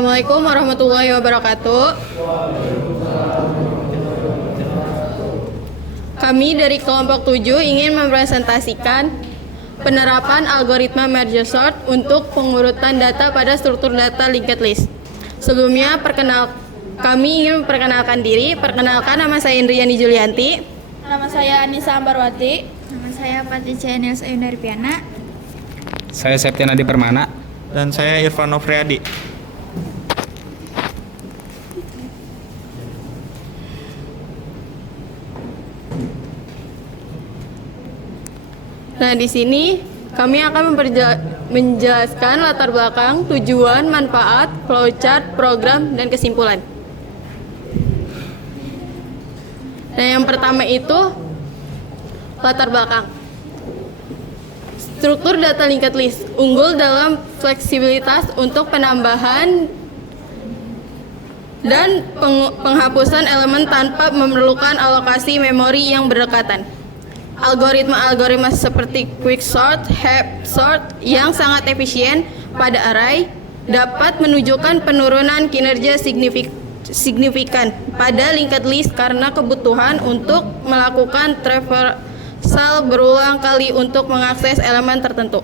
Assalamualaikum warahmatullahi wabarakatuh. Kami dari kelompok 7 ingin mempresentasikan penerapan algoritma merge sort untuk pengurutan data pada struktur data linked list. Sebelumnya, kami ingin memperkenalkan diri. Perkenalkan, nama saya Indriani Julianti. Nama saya Anissa Ambarwati. Nama saya Patricia Nels Ayundaripiana. Saya Septian Adi Permana. Dan saya Irfan Nofriadi. Nah, di sini kami akan menjelaskan latar belakang, tujuan, manfaat, flowchart, program, dan kesimpulan. Nah, yang pertama itu latar belakang. Struktur data linked list unggul dalam fleksibilitas untuk penambahan dan penghapusan elemen tanpa memerlukan alokasi memori yang berdekatan. Algoritma seperti quicksort, heapsort yang sangat efisien pada array dapat menunjukkan penurunan kinerja signifikan pada linked list karena kebutuhan untuk melakukan traversal berulang kali untuk mengakses elemen tertentu.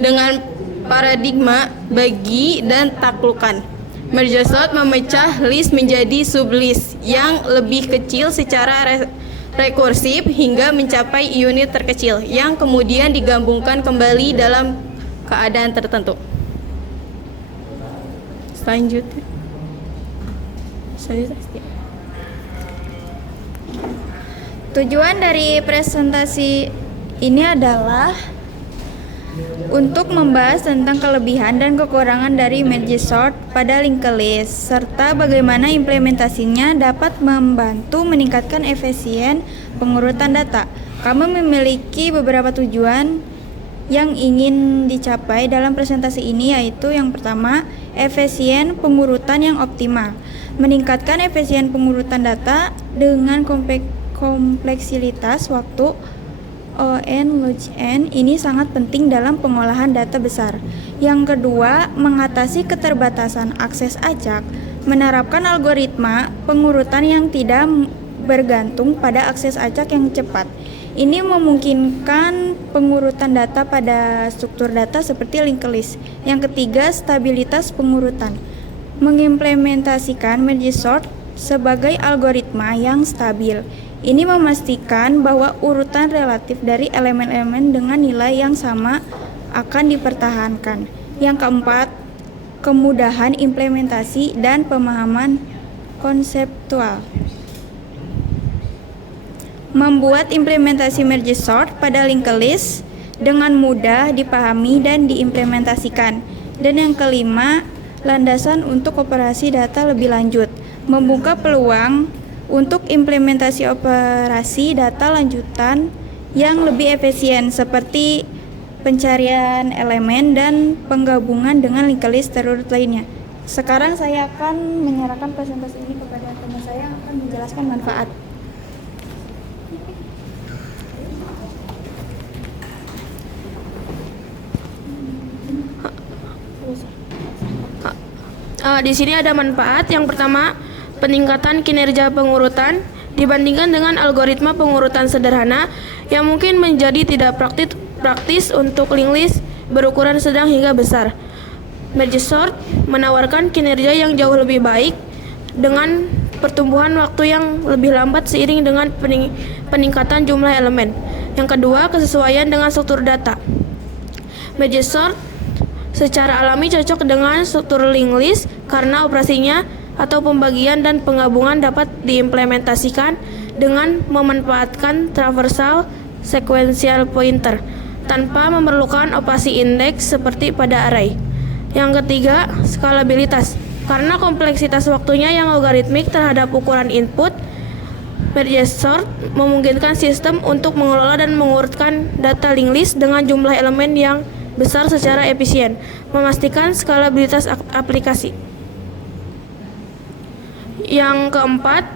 Dengan paradigma bagi dan taklukan, merge sort memecah list menjadi sublist yang lebih kecil secara rekursif hingga mencapai unit terkecil yang kemudian digabungkan kembali dalam keadaan tertentu. Selanjutnya. Tujuan dari presentasi ini adalah untuk membahas tentang kelebihan dan kekurangan dari merge sort pada linked list serta bagaimana implementasinya dapat membantu meningkatkan efisien pengurutan data. Kami memiliki beberapa tujuan yang ingin dicapai dalam presentasi ini, yaitu yang pertama, efisien pengurutan yang optimal. Meningkatkan efisien pengurutan data dengan kompleksitas waktu O(n) log (n) ini sangat penting dalam pengolahan data besar. Yang kedua, mengatasi keterbatasan akses acak, menerapkan algoritma pengurutan yang tidak bergantung pada akses acak yang cepat. Ini memungkinkan pengurutan data pada struktur data seperti linked list. Yang ketiga, stabilitas pengurutan. Mengimplementasikan merge sort sebagai algoritma yang stabil. Ini memastikan bahwa urutan relatif dari elemen-elemen dengan nilai yang sama akan dipertahankan. Yang keempat, kemudahan implementasi dan pemahaman konseptual. Membuat implementasi merge sort pada linked list dengan mudah dipahami dan diimplementasikan. Dan yang kelima, landasan untuk operasi data lebih lanjut. Membuka peluang untuk implementasi operasi data lanjutan yang lebih efisien seperti pencarian elemen dan penggabungan dengan linked list terurut lainnya. Sekarang saya akan menyerahkan presentasi ini kepada teman saya yang akan menjelaskan manfaat. Di sini ada manfaat. Yang pertama, peningkatan kinerja pengurutan dibandingkan dengan algoritma pengurutan sederhana yang mungkin menjadi tidak praktis untuk linked list berukuran sedang hingga besar. Merge sort menawarkan kinerja yang jauh lebih baik dengan pertumbuhan waktu yang lebih lambat seiring dengan peningkatan jumlah elemen. Yang kedua, kesesuaian dengan struktur data. Merge sort secara alami cocok dengan struktur linked list karena operasinya atau pembagian dan penggabungan dapat diimplementasikan dengan memanfaatkan traversal sequential pointer tanpa memerlukan operasi indeks seperti pada array. Yang ketiga, skalabilitas. Karena kompleksitas waktunya yang logaritmik terhadap ukuran input, merge sort memungkinkan sistem untuk mengelola dan mengurutkan data linked list dengan jumlah elemen yang besar secara efisien, memastikan skalabilitas aplikasi. Yang keempat,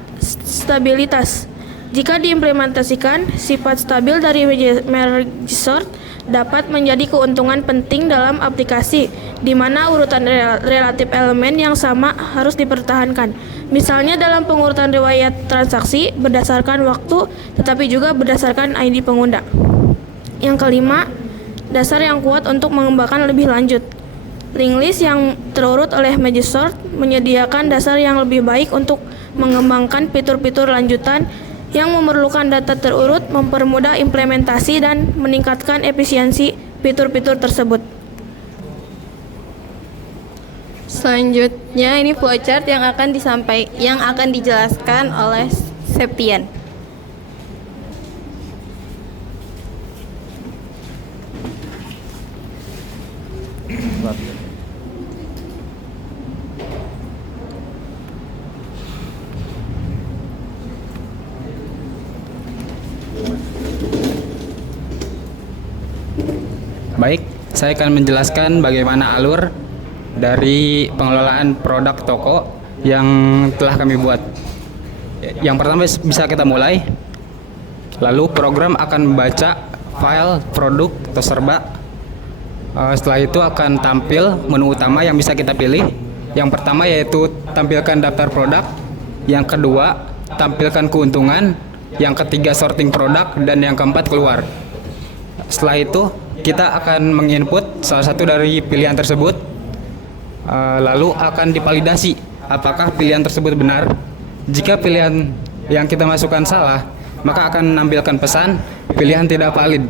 stabilitas. Jika diimplementasikan, sifat stabil dari merge sort dapat menjadi keuntungan penting dalam aplikasi di mana urutan relatif elemen yang sama harus dipertahankan. Misalnya dalam pengurutan riwayat transaksi berdasarkan waktu, tetapi juga berdasarkan ID pengguna. Yang kelima, dasar yang kuat untuk mengembangkan lebih lanjut. Linked list yang terurut oleh Magic Sort menyediakan dasar yang lebih baik untuk mengembangkan fitur-fitur lanjutan yang memerlukan data terurut, mempermudah implementasi dan meningkatkan efisiensi fitur-fitur tersebut. Selanjutnya ini flowchart yang akan dijelaskan oleh Septian. Baik, saya akan menjelaskan bagaimana alur dari pengelolaan produk toko yang telah kami buat. Yang pertama bisa kita mulai. Lalu program akan membaca file produk atau serba. Setelah itu akan tampil menu utama yang bisa kita pilih. Yang pertama yaitu tampilkan daftar produk. Yang kedua, tampilkan keuntungan. Yang ketiga, sorting produk. Dan yang keempat, keluar. Setelah itu, kita akan menginput salah satu dari pilihan tersebut. Lalu akan divalidasi apakah pilihan tersebut benar. Jika pilihan yang kita masukkan salah, maka akan menampilkan pesan pilihan tidak valid.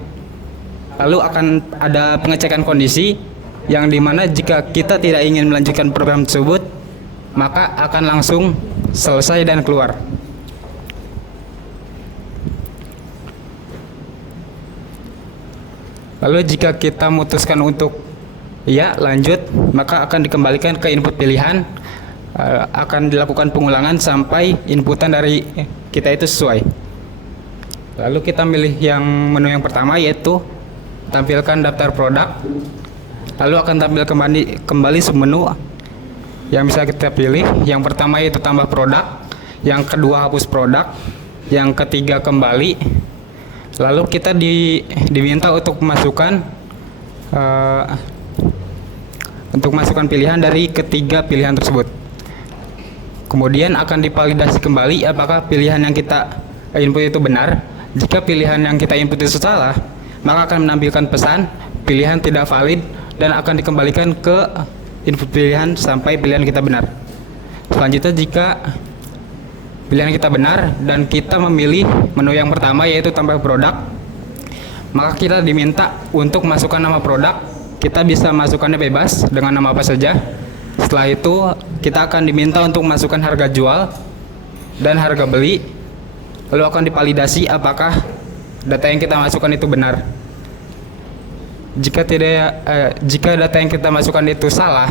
Lalu akan ada pengecekan kondisi yang dimana jika kita tidak ingin melanjutkan program tersebut, maka akan langsung selesai dan keluar. Lalu jika kita memutuskan untuk ya lanjut, maka akan dikembalikan ke input pilihan, akan dilakukan pengulangan sampai inputan dari kita itu sesuai. Lalu kita milih yang menu yang pertama yaitu tampilkan daftar produk. Lalu akan tampil kembali submenu yang bisa kita pilih. Yang pertama yaitu tambah produk, yang kedua hapus produk, yang ketiga kembali. Lalu kita diminta untuk masukkan pilihan dari ketiga pilihan tersebut. Kemudian akan divalidasi kembali apakah pilihan yang kita input itu benar. Jika pilihan yang kita input itu salah, maka akan menampilkan pesan pilihan tidak valid dan akan dikembalikan ke input pilihan sampai pilihan kita benar. Selanjutnya jika pilihan kita benar dan kita memilih menu yang pertama yaitu tambah produk, maka kita diminta untuk masukkan nama produk. Kita bisa masukkannya bebas dengan nama apa saja. Setelah itu kita akan diminta untuk masukkan harga jual dan harga beli. Lalu akan divalidasi apakah data yang kita masukkan itu benar. Jika data yang kita masukkan itu salah,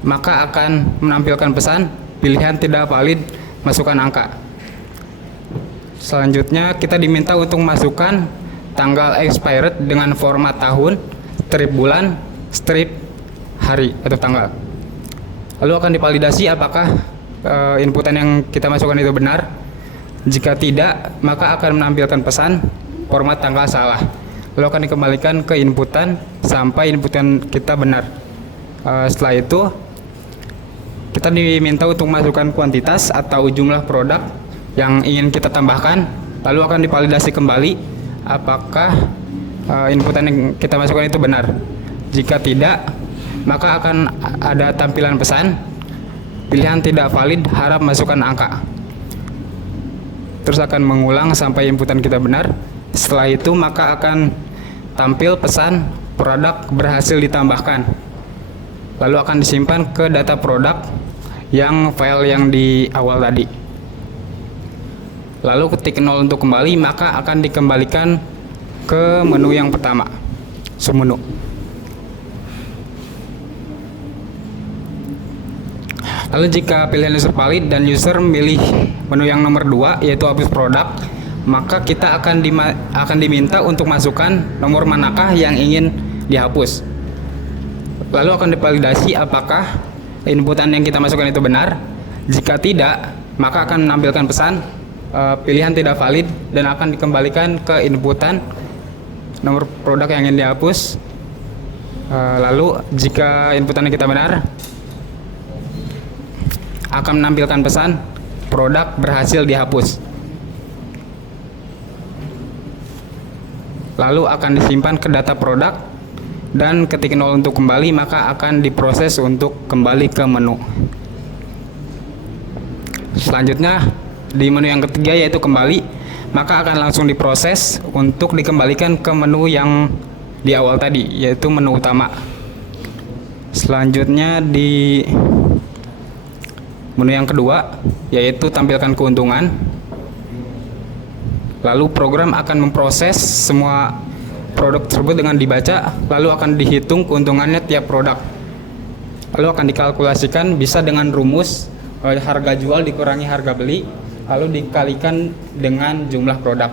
maka akan menampilkan pesan pilihan tidak valid, masukkan angka. Selanjutnya kita diminta untuk masukkan tanggal expired dengan format tahun, strip bulan, strip hari atau tanggal. Lalu akan divalidasi apakah inputan yang kita masukkan itu benar. Jika tidak, maka akan menampilkan pesan format tanggal salah. Lalu akan dikembalikan ke inputan sampai inputan kita benar. Setelah itu kita diminta untuk masukkan kuantitas atau jumlah produk yang ingin kita tambahkan. Lalu akan divalidasi kembali apakah inputan yang kita masukkan itu benar. Jika tidak, maka akan ada tampilan pesan pilihan tidak valid, harap masukkan angka. Terus akan mengulang sampai inputan kita benar. Setelah itu maka akan tampil pesan produk berhasil ditambahkan. Lalu akan disimpan ke data produk yang file yang di awal tadi. Lalu ketik 0 untuk kembali, maka akan dikembalikan ke menu yang pertama, submenu. Lalu jika pilihan user valid dan user memilih menu yang nomor 2 yaitu hapus produk, maka kita akan diminta untuk masukkan nomor manakah yang ingin dihapus. Lalu akan divalidasi apakah inputan yang kita masukkan itu benar. Jika tidak, maka akan menampilkan pesan pilihan tidak valid dan akan dikembalikan ke inputan nomor produk yang ingin dihapus. Lalu jika inputannya kita benar, akan menampilkan pesan produk berhasil dihapus. Lalu akan disimpan ke data produk, dan ketik 0 untuk kembali, maka akan diproses untuk kembali ke menu. Selanjutnya di menu yang ketiga yaitu kembali, maka akan langsung diproses untuk dikembalikan ke menu yang di awal tadi, yaitu menu utama. Selanjutnya di menu yang kedua yaitu tampilkan keuntungan. Lalu program akan memproses semua produk tersebut dengan dibaca, lalu akan dihitung keuntungannya tiap produk. Lalu akan dikalkulasikan bisa dengan rumus harga jual dikurangi harga beli, lalu dikalikan dengan jumlah produk.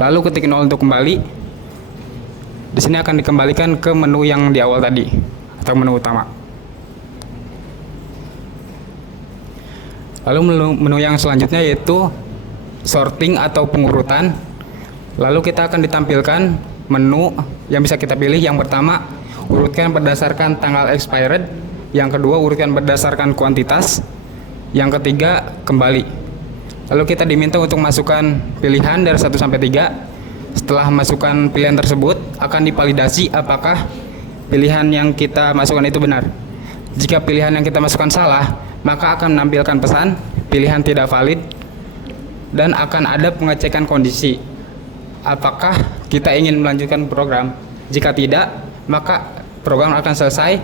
Lalu ketik 0 untuk kembali. Di sini akan dikembalikan ke menu yang di awal tadi atau menu utama. Lalu menu yang selanjutnya yaitu sorting atau pengurutan. Lalu kita akan ditampilkan menu yang bisa kita pilih. Yang pertama, urutkan berdasarkan tanggal expired. Yang kedua, urutkan berdasarkan kuantitas. Yang ketiga, kembali. Lalu kita diminta untuk masukkan pilihan dari 1 sampai 3. Setelah masukkan pilihan tersebut, akan divalidasi apakah pilihan yang kita masukkan itu benar. Jika pilihan yang kita masukkan salah, maka akan menampilkan pesan pilihan tidak valid, dan akan ada pengecekan kondisi apakah kita ingin melanjutkan program. Jika tidak, maka program akan selesai.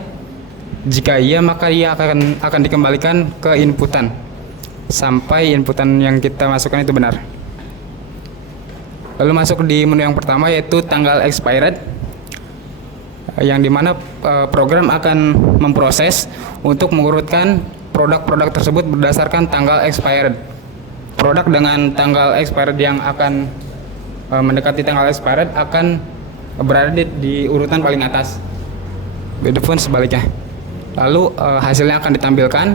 Jika iya, maka ia akan dikembalikan ke inputan sampai inputan yang kita masukkan itu benar. Lalu masuk di menu yang pertama yaitu tanggal expired, yang dimana program akan memproses untuk mengurutkan produk-produk tersebut berdasarkan tanggal expired. Produk dengan tanggal expired yang akan mendekati tanggal expired akan berada di urutan paling atas. Begitupun sebaliknya. Lalu hasilnya akan ditampilkan.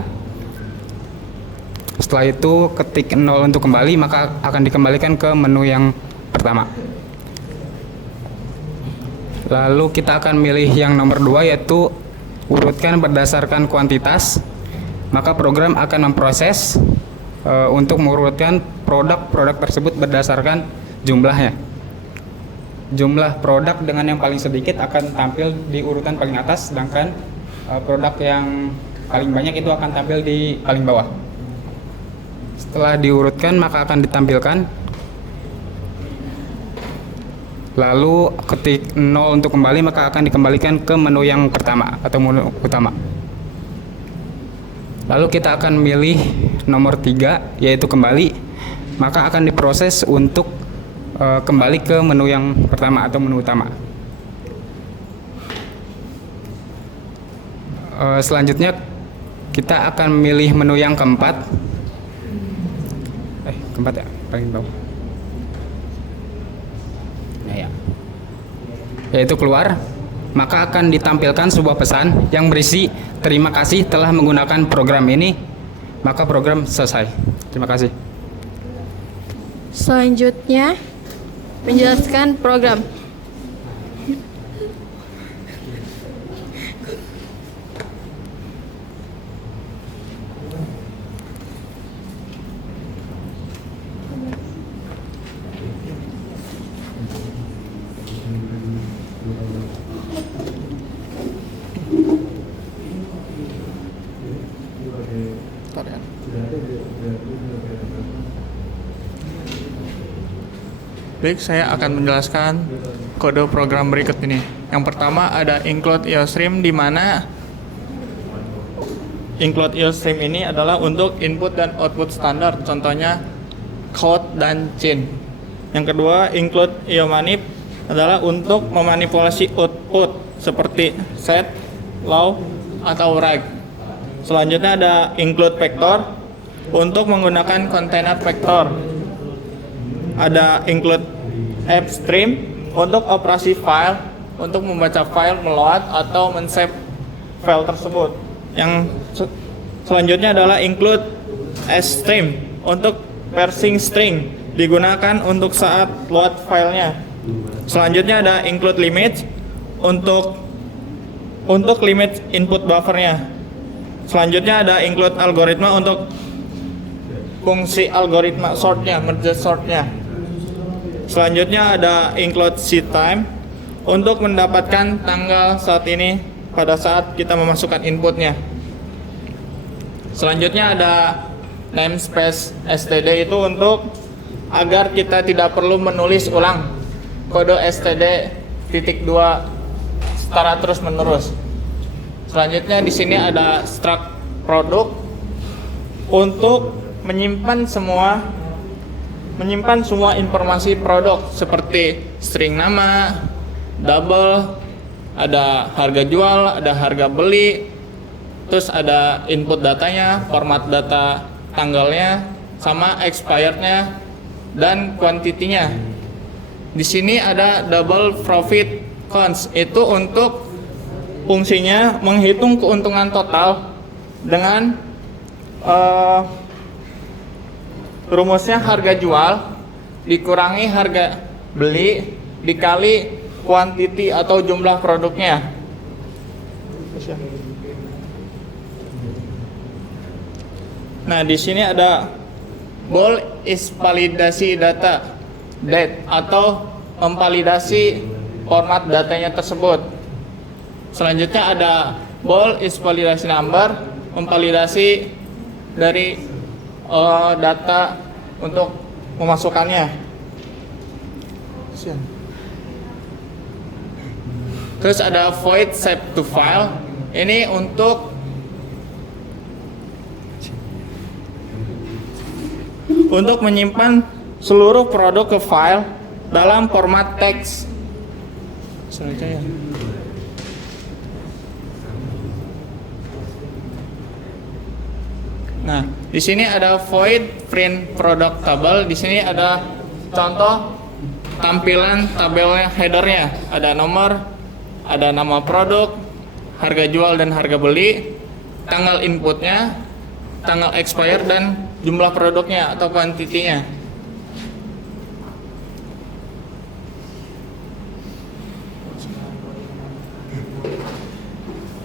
Setelah itu ketik 0 untuk kembali, maka akan dikembalikan ke menu yang pertama. Lalu kita akan milih yang nomor 2 yaitu urutkan berdasarkan kuantitas. Maka program akan memproses untuk mengurutkan produk-produk tersebut berdasarkan jumlahnya. Jumlah produk dengan yang paling sedikit akan tampil di urutan paling atas, sedangkan produk yang paling banyak itu akan tampil di paling bawah. Setelah diurutkan, maka akan ditampilkan. Lalu ketik 0 untuk kembali, maka akan dikembalikan ke menu yang pertama atau menu utama. Lalu kita akan milih nomor 3 yaitu kembali, maka akan diproses untuk kembali ke menu yang pertama atau menu utama. Selanjutnya kita akan milih menu yang keempat. Keempat ya, paling bawah. Nah, ya. Yaitu keluar, maka akan ditampilkan sebuah pesan yang berisi terima kasih telah menggunakan program ini, maka program selesai. Terima kasih. Selanjutnya menjelaskan program. Baik, saya akan menjelaskan kode program berikut ini. Yang pertama ada include IOStream, di mana include IOStream ini adalah untuk input dan output standar, contohnya count dan chain. Yang kedua, include IOManip adalah untuk memanipulasi output seperti set, low, atau rag. Selanjutnya ada include vector untuk menggunakan container vector. Ada include AppStream untuk operasi file, untuk membaca file, meload atau men-save file tersebut. Yang selanjutnya adalah include AppStream untuk parsing string, digunakan untuk saat load filenya. Selanjutnya ada include limit untuk limit input buffernya. Selanjutnya ada include algoritma untuk fungsi algoritma sortnya, merge sortnya. Selanjutnya ada include seed time untuk mendapatkan tanggal saat ini pada saat kita memasukkan inputnya. Selanjutnya ada namespace std itu untuk agar kita tidak perlu menulis ulang kode std .2 secara terus menerus. Selanjutnya di sini ada struct produk untuk menyimpan semua informasi produk seperti string nama, double, ada harga jual, ada harga beli, terus ada input datanya, format data tanggalnya, sama expirednya dan kuantitinya. Di sini ada double profit counts, itu untuk fungsinya menghitung keuntungan total dengan rumusnya harga jual dikurangi harga beli dikali kuantiti atau jumlah produknya. Nah, di sini ada bool is validasi data date atau memvalidasi format datanya tersebut. Selanjutnya ada bool is validasi number, memvalidasi dari data untuk memasukkannya. Terus ada void save to file, ini untuk menyimpan seluruh produk ke file dalam format teks. Selanjutnya ya. Nah, di sini ada void print product table. Di sini ada contoh tampilan tabelnya, headernya. Ada nomor, ada nama produk, harga jual dan harga beli, tanggal inputnya, tanggal expire dan jumlah produknya atau kuantitinya.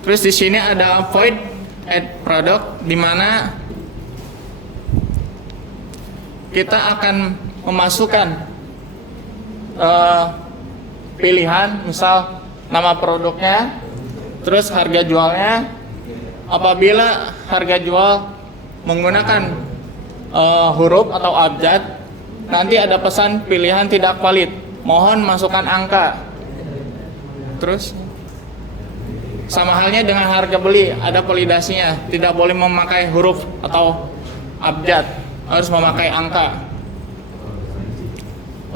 Terus di sini ada void add product, di mana kita akan memasukkan pilihan, misal nama produknya, terus harga jualnya. Apabila harga jual menggunakan huruf atau abjad, nanti ada pesan pilihan tidak valid, mohon masukkan angka. Terus sama halnya dengan harga beli, ada validasinya, tidak boleh memakai huruf atau abjad, harus memakai angka.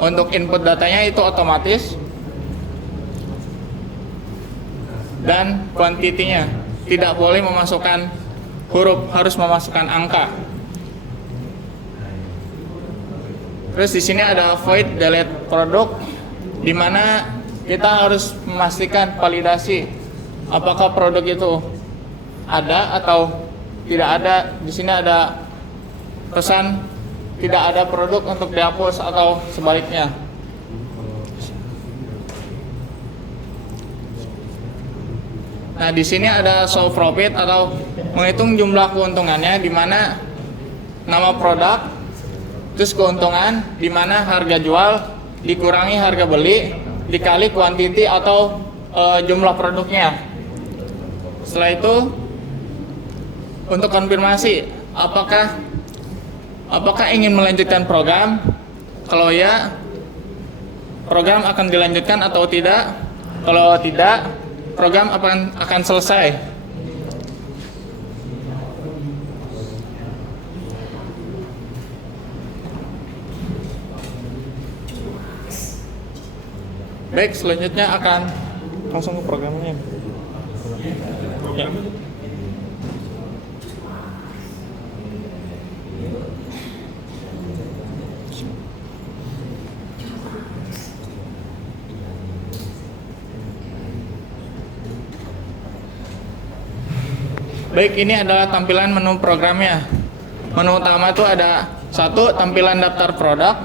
Untuk input datanya itu otomatis, dan kuantitinya tidak boleh memasukkan huruf, harus memasukkan angka. Terus di sini ada void delete product, di mana kita harus memastikan validasi apakah produk itu ada atau tidak ada. Di sini ada pesan tidak ada produk untuk dihapus atau sebaliknya. Nah, di sini ada show profit atau menghitung jumlah keuntungannya, di mana nama produk, terus keuntungan, di mana harga jual dikurangi harga beli dikali kuantiti atau jumlah produknya. Setelah itu untuk konfirmasi apakah ingin melanjutkan program. Kalau ya, program akan dilanjutkan atau tidak. Kalau tidak, program akan selesai. Baik, selanjutnya akan langsung ke programnya. Ya. Baik, ini adalah tampilan menu programnya. Menu utama itu ada satu, tampilan daftar produk.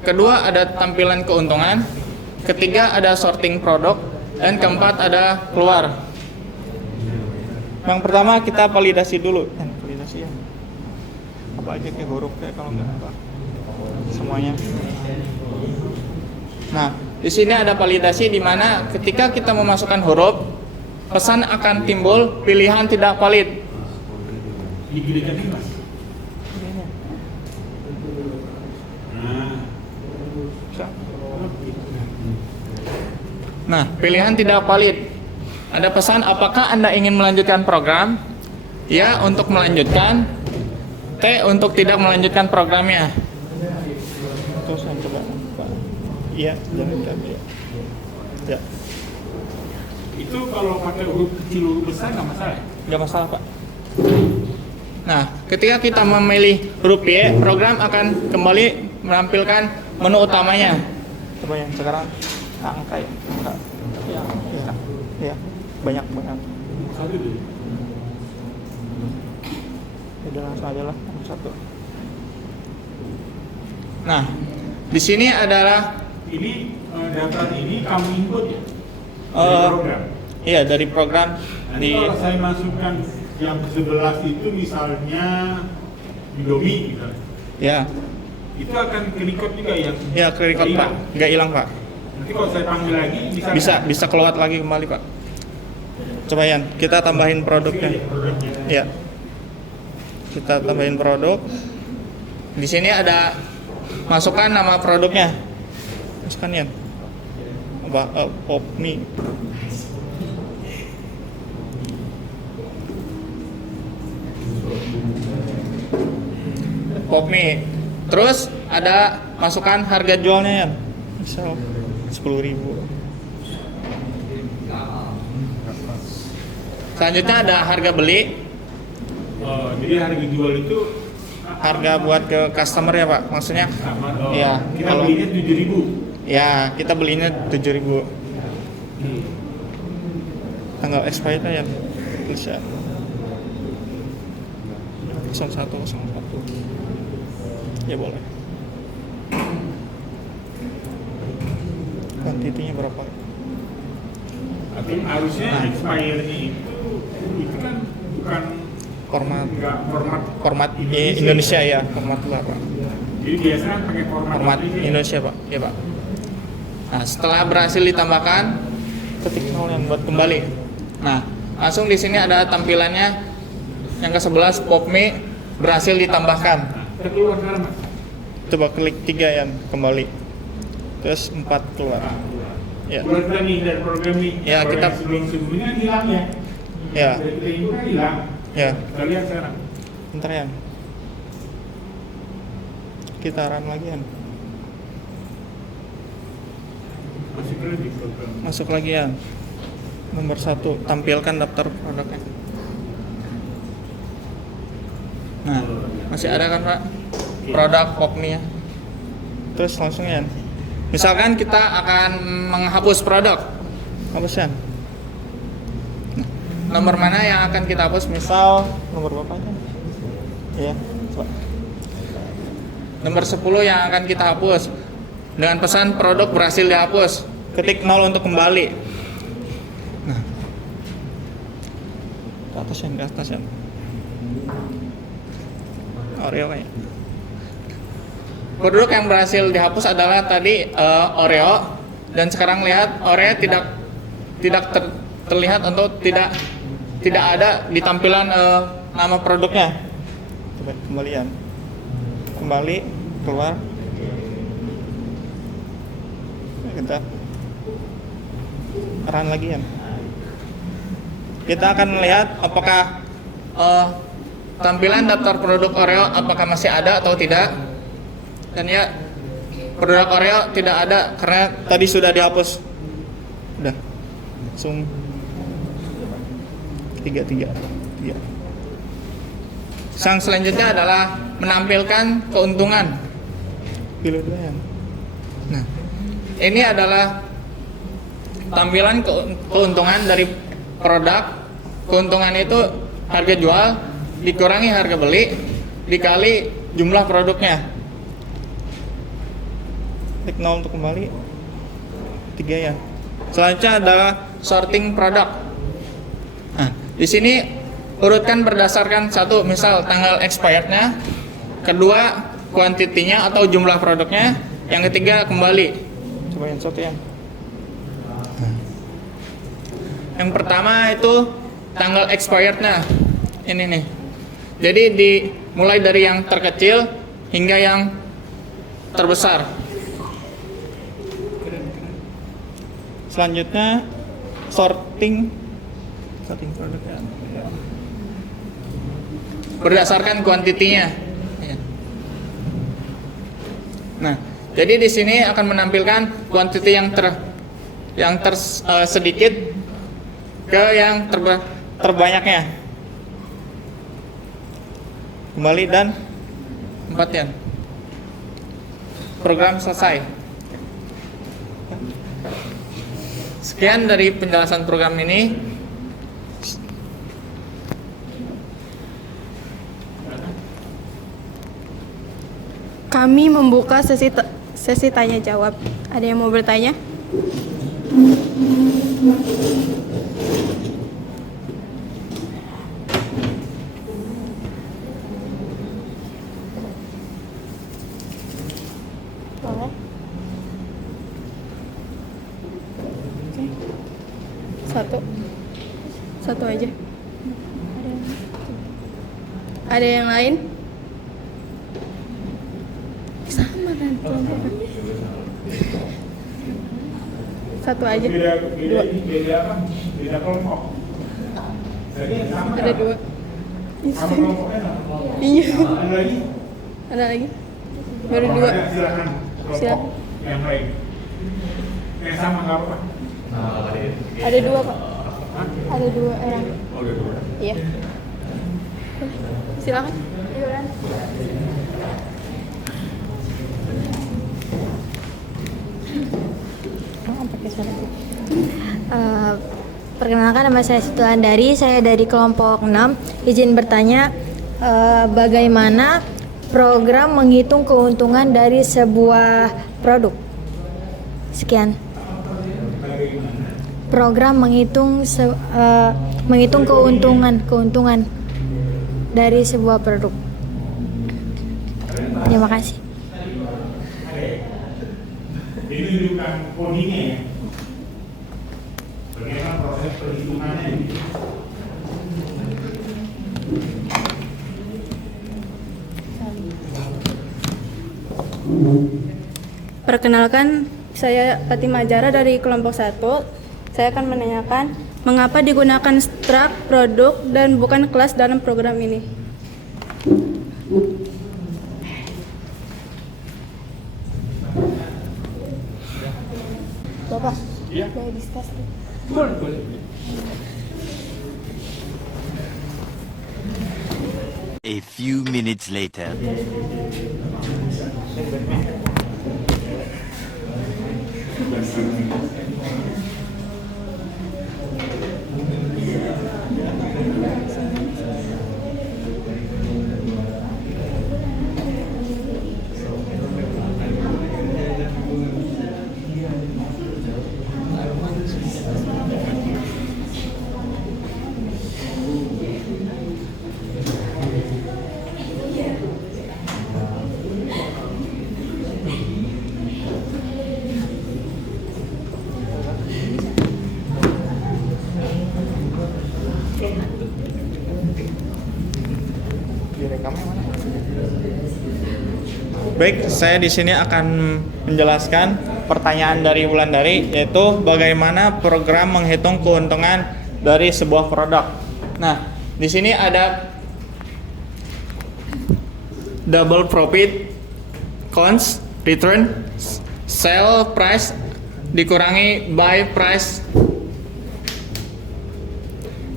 Kedua, ada tampilan keuntungan. Ketiga, ada sorting produk. Dan keempat ada keluar. Yang pertama kita validasi dulu. Validasi ya. Apa aja kayak huruf kayak kalau nggak apa. Semuanya. Nah, di sini ada validasi di mana ketika kita memasukkan huruf, pesan akan timbul pilihan tidak valid. Nah, pilihan tidak valid. Ada pesan apakah Anda ingin melanjutkan program? Ya, untuk melanjutkan. T untuk tidak melanjutkan programnya. Terus saya coba. Iya, jalankan ya. Ya. Itu kalau pakai huruf kecil huruf besar nggak masalah? Nggak masalah, Pak. Nah, ketika kita memilih huruf Y, program akan kembali menampilkan menu utamanya. Coba yang sekarang angka ya. Angka. Ya. Banyak. Satu dulu. Udah langsung aja lah, satu. Nah, di sini adalah Ini daftar ini kamu input ya? Dari Eh, program. iya dari program Nanti di kalau saya masukkan yang 11 itu misalnya Indomie misalnya, ya itu akan ke record juga yang ya ke record, Pak, nggak hilang, Pak. Nanti kalau saya panggil lagi Bisa keluar lagi kembali, Pak. Coba Yan, kita tambahin produknya. Ya. Kita tambahin produk. Di sini ada masukkan nama produknya. Masukkan Yan. Apa? Popmi. Popmi. Terus ada masukkan harga jualnya Yan. Misal 10.000. Selanjutnya ada harga beli. jadi harga jual itu Harga buat ke customer ya, Pak. Maksudnya sama. ya, Kita kalau belinya 7.000. ya kita belinya 7.000. Tanggal expirednya ya bisa 0101. Ya boleh. Kuantitinya berapa? Tapi harusnya expire-nya itu kan bukan Format enggak format Indonesia ya, format luar, Pak. Jadi biasanya kan pakai Format Indonesia, Pak. Ya, Pak. Nah, setelah berhasil ditambahkan, ketik 0 yang buat kembali. Nah, langsung di sini ada tampilannya yang ke-11 Popme berhasil ditambahkan. Kita keluar sekarang, Mas. Coba klik 3 yang kembali. Terus 4 keluar. Ya. Keluar kita nih dari program nih. Ya, Kalau kita- yang sebelum-sebelumnya kan hilang ya. Ya. Dari kita input kan hilang. Ya, Kita lihat sekarang. bentar ya. Kita run lagi ya. Masih kredit program. Masuk lagi ya. Nomor 1, tampilkan daftar produknya. Nah, masih ada kan, Pak? Produk Popme ya. Terus langsung ya. Misalkan kita akan menghapus produk. Hapus ya. Nah, nomor mana yang akan kita hapus? Misal nomor berapa aja? Ya, coba. Nomor 10 yang akan kita hapus. Dengan pesan produk berhasil dihapus. Ketik 0 untuk kembali. Nah. Ke atas ya. Oreo kayaknya. Produk yang berhasil dihapus adalah tadi Oreo, dan sekarang lihat Oreo tidak terlihat atau tidak ada di tampilan nama produknya. Coba kembalian. Kembali keluar. Kita run lagi ya. Kita akan melihat apakah tampilan daftar produk Oreo apakah masih ada atau tidak. Dan ya, produk Oreo tidak ada karena tadi sudah dihapus. Udah. Langsung 3. Yang selanjutnya adalah menampilkan keuntungan. Pilih dulu ya. Nah, ini adalah tampilan keuntungan dari produk. Keuntungan itu harga jual dikurangi harga beli dikali jumlah produknya. Klik 0 untuk kembali. 3 ya. Selanjutnya adalah sorting product. Nah, di sini urutkan berdasarkan satu, misal tanggal expirednya, kedua kuantitinya atau jumlah produknya, yang ketiga kembali. Coba yang satu ya. Yang pertama itu tanggal expirednya, ini nih. Jadi mulai dari yang terkecil hingga yang terbesar. Selanjutnya sorting produknya berdasarkan kuantitinya. Nah, jadi di sini akan menampilkan kuantiti yang sedikit ke yang terbanyaknya. Kembali dan 4 ya. Program selesai. Sekian dari penjelasan program ini. Kami membuka sesi tanya jawab. Ada yang mau bertanya? Boleh. Satu aja. Ada yang lain? Sama kan kelompoknya. Satu aja. Beda apa? Beda kelompok. Jadi sama. Ada 2. Sama kelompoknya. Iya. Ada lagi? Ada lagi? Baru Kalau 2. ada, silakan. Kelompok Silakan. yang lain. Sama nggak apa-apa. Ada 2 Pak. Ada 2 orang. Oh, udah dua. Iya. Silakan. Perkenalkan, nama saya Situandari, saya dari kelompok 6. Izin bertanya, bagaimana program menghitung keuntungan dari sebuah produk? Sekian. Program menghitung keuntungan dari sebuah produk. Terima kasih. Ini tunjukkan codingnya ya. Bagaimana proses perhitungannya ini? Perkenalkan, saya Fatimah Jara dari kelompok 1. Saya akan menanyakan mengapa digunakan struct, produk, dan bukan kelas dalam program ini. Bapak, Iya. boleh diskus? Boleh. A few minutes later. Baik, saya di sini akan menjelaskan pertanyaan dari Wulandari, yaitu bagaimana program menghitung keuntungan dari sebuah produk. Nah, di sini ada double profit, cons, return, sell price dikurangi buy price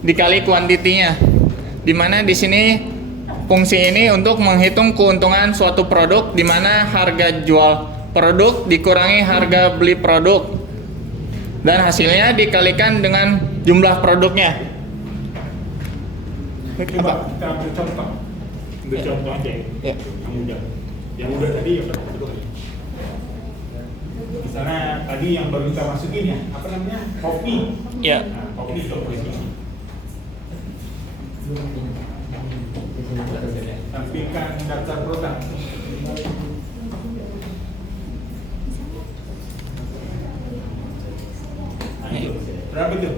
dikali kuantitinya. Dimana di sini fungsi ini untuk menghitung keuntungan suatu produk, di mana harga jual produk dikurangi harga beli produk dan hasilnya dikalikan dengan jumlah produknya. Coba kita ambil contoh. Ambil contoh aja ya. Ya. Yang mudah. Yang mudah tadi yang kedua. Misalnya tadi yang baru kita masukin ya, apa namanya? Kopi. Ya. Nah, kopi itu tampilkan daftar produk. Nah, itu. Berapa tuh?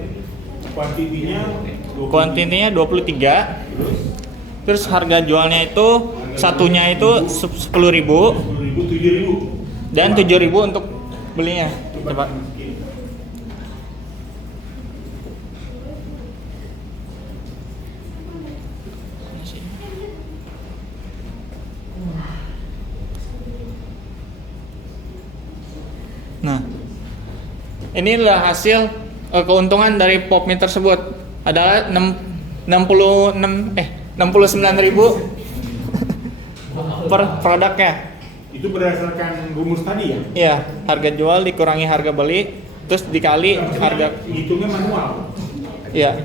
Kuantitinya 23. Terus harga jualnya itu satunya itu 10.000 7.000. dan 7.000 untuk belinya. Coba. Nah, inilah hasil keuntungan dari pop mie tersebut adalah 69.000 per produknya. Itu berdasarkan rumus tadi ya? Iya, harga jual dikurangi harga beli, terus dikali harga. Hitungnya manual. Iya.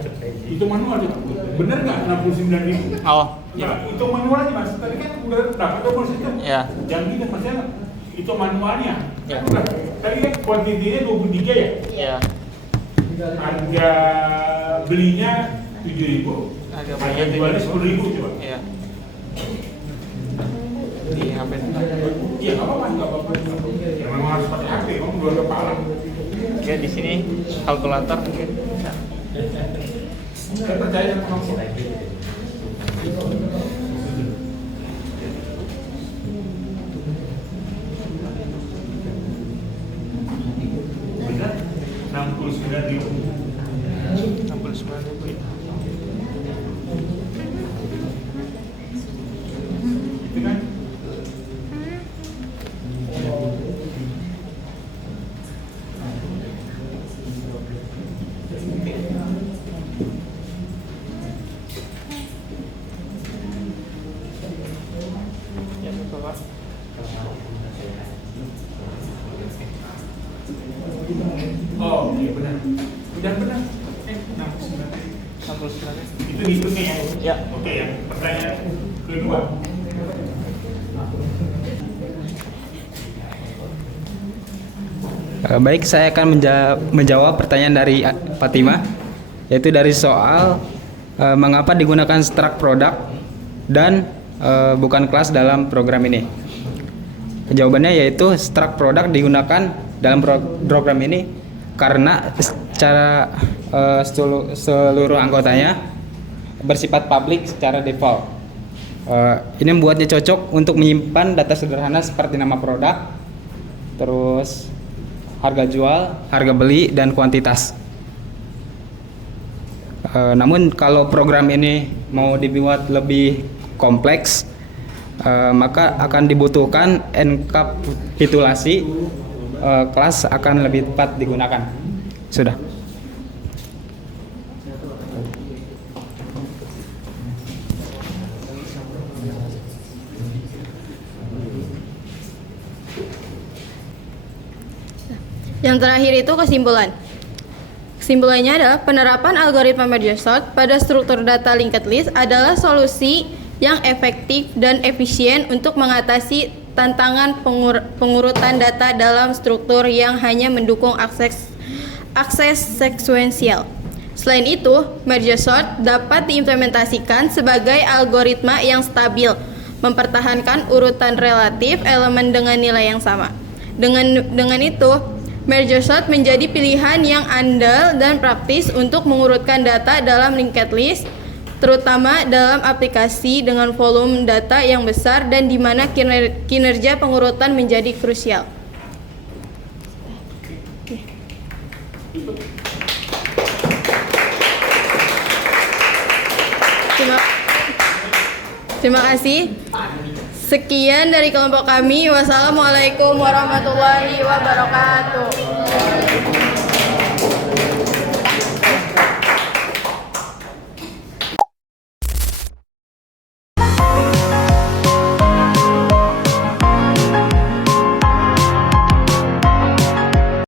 Itu manual juga. Bener nggak 69.000? Oh, Nah, iya. itu manual aja mas. Tadi kan udah dapat rumus itu. Iya. Jangan gitu maksudnya itu manualnya. Iya. Udah. Tadi kan kuantitinya 23 ya. Iya. Harga belinya 7.000. Harga Harga belinya jualnya 10.000 coba. Iya. Di HP. Iya nggak apa-apa, nggak apa-apa. Ya memang harus pakai HP, kamu dua kepala. Oke, di sini kalkulator mungkin. Saya percaya sama kamu. Benar? 69.000. 69.000. Itu kan? Ya, coba. Oh iya benar. Benar. 69. 69. Itu dihitungnya ya? Ya. Oke ya. Pertanyaan kedua. Baik, saya akan menjawab pertanyaan dari Fatima, yaitu dari soal mengapa digunakan struct product dan bukan kelas dalam program ini. Jawabannya yaitu struct product digunakan dalam program ini karena secara seluruh anggotanya bersifat publik secara default. Ini membuatnya cocok untuk menyimpan data sederhana seperti nama produk, terus harga jual, harga beli, dan kuantitas. Namun kalau program ini mau dibuat lebih kompleks, maka akan dibutuhkan enkapitulasi, kelas akan lebih tepat digunakan. Sudah. Yang terakhir itu kesimpulan. Kesimpulannya adalah penerapan algoritma merge sort pada struktur data linked list adalah solusi yang efektif dan efisien untuk mengatasi tantangan pengurutan data dalam struktur yang hanya mendukung akses sekuensial. Selain itu, merge sort dapat diimplementasikan sebagai algoritma yang stabil, mempertahankan urutan relatif elemen dengan nilai yang sama. Dengan itu, merge sort menjadi pilihan yang andal dan praktis untuk mengurutkan data dalam linked list, terutama dalam aplikasi dengan volume data yang besar dan di mana kinerja pengurutan menjadi krusial. Terima kasih. Sekian dari kelompok kami. Wassalamualaikum warahmatullahi wabarakatuh.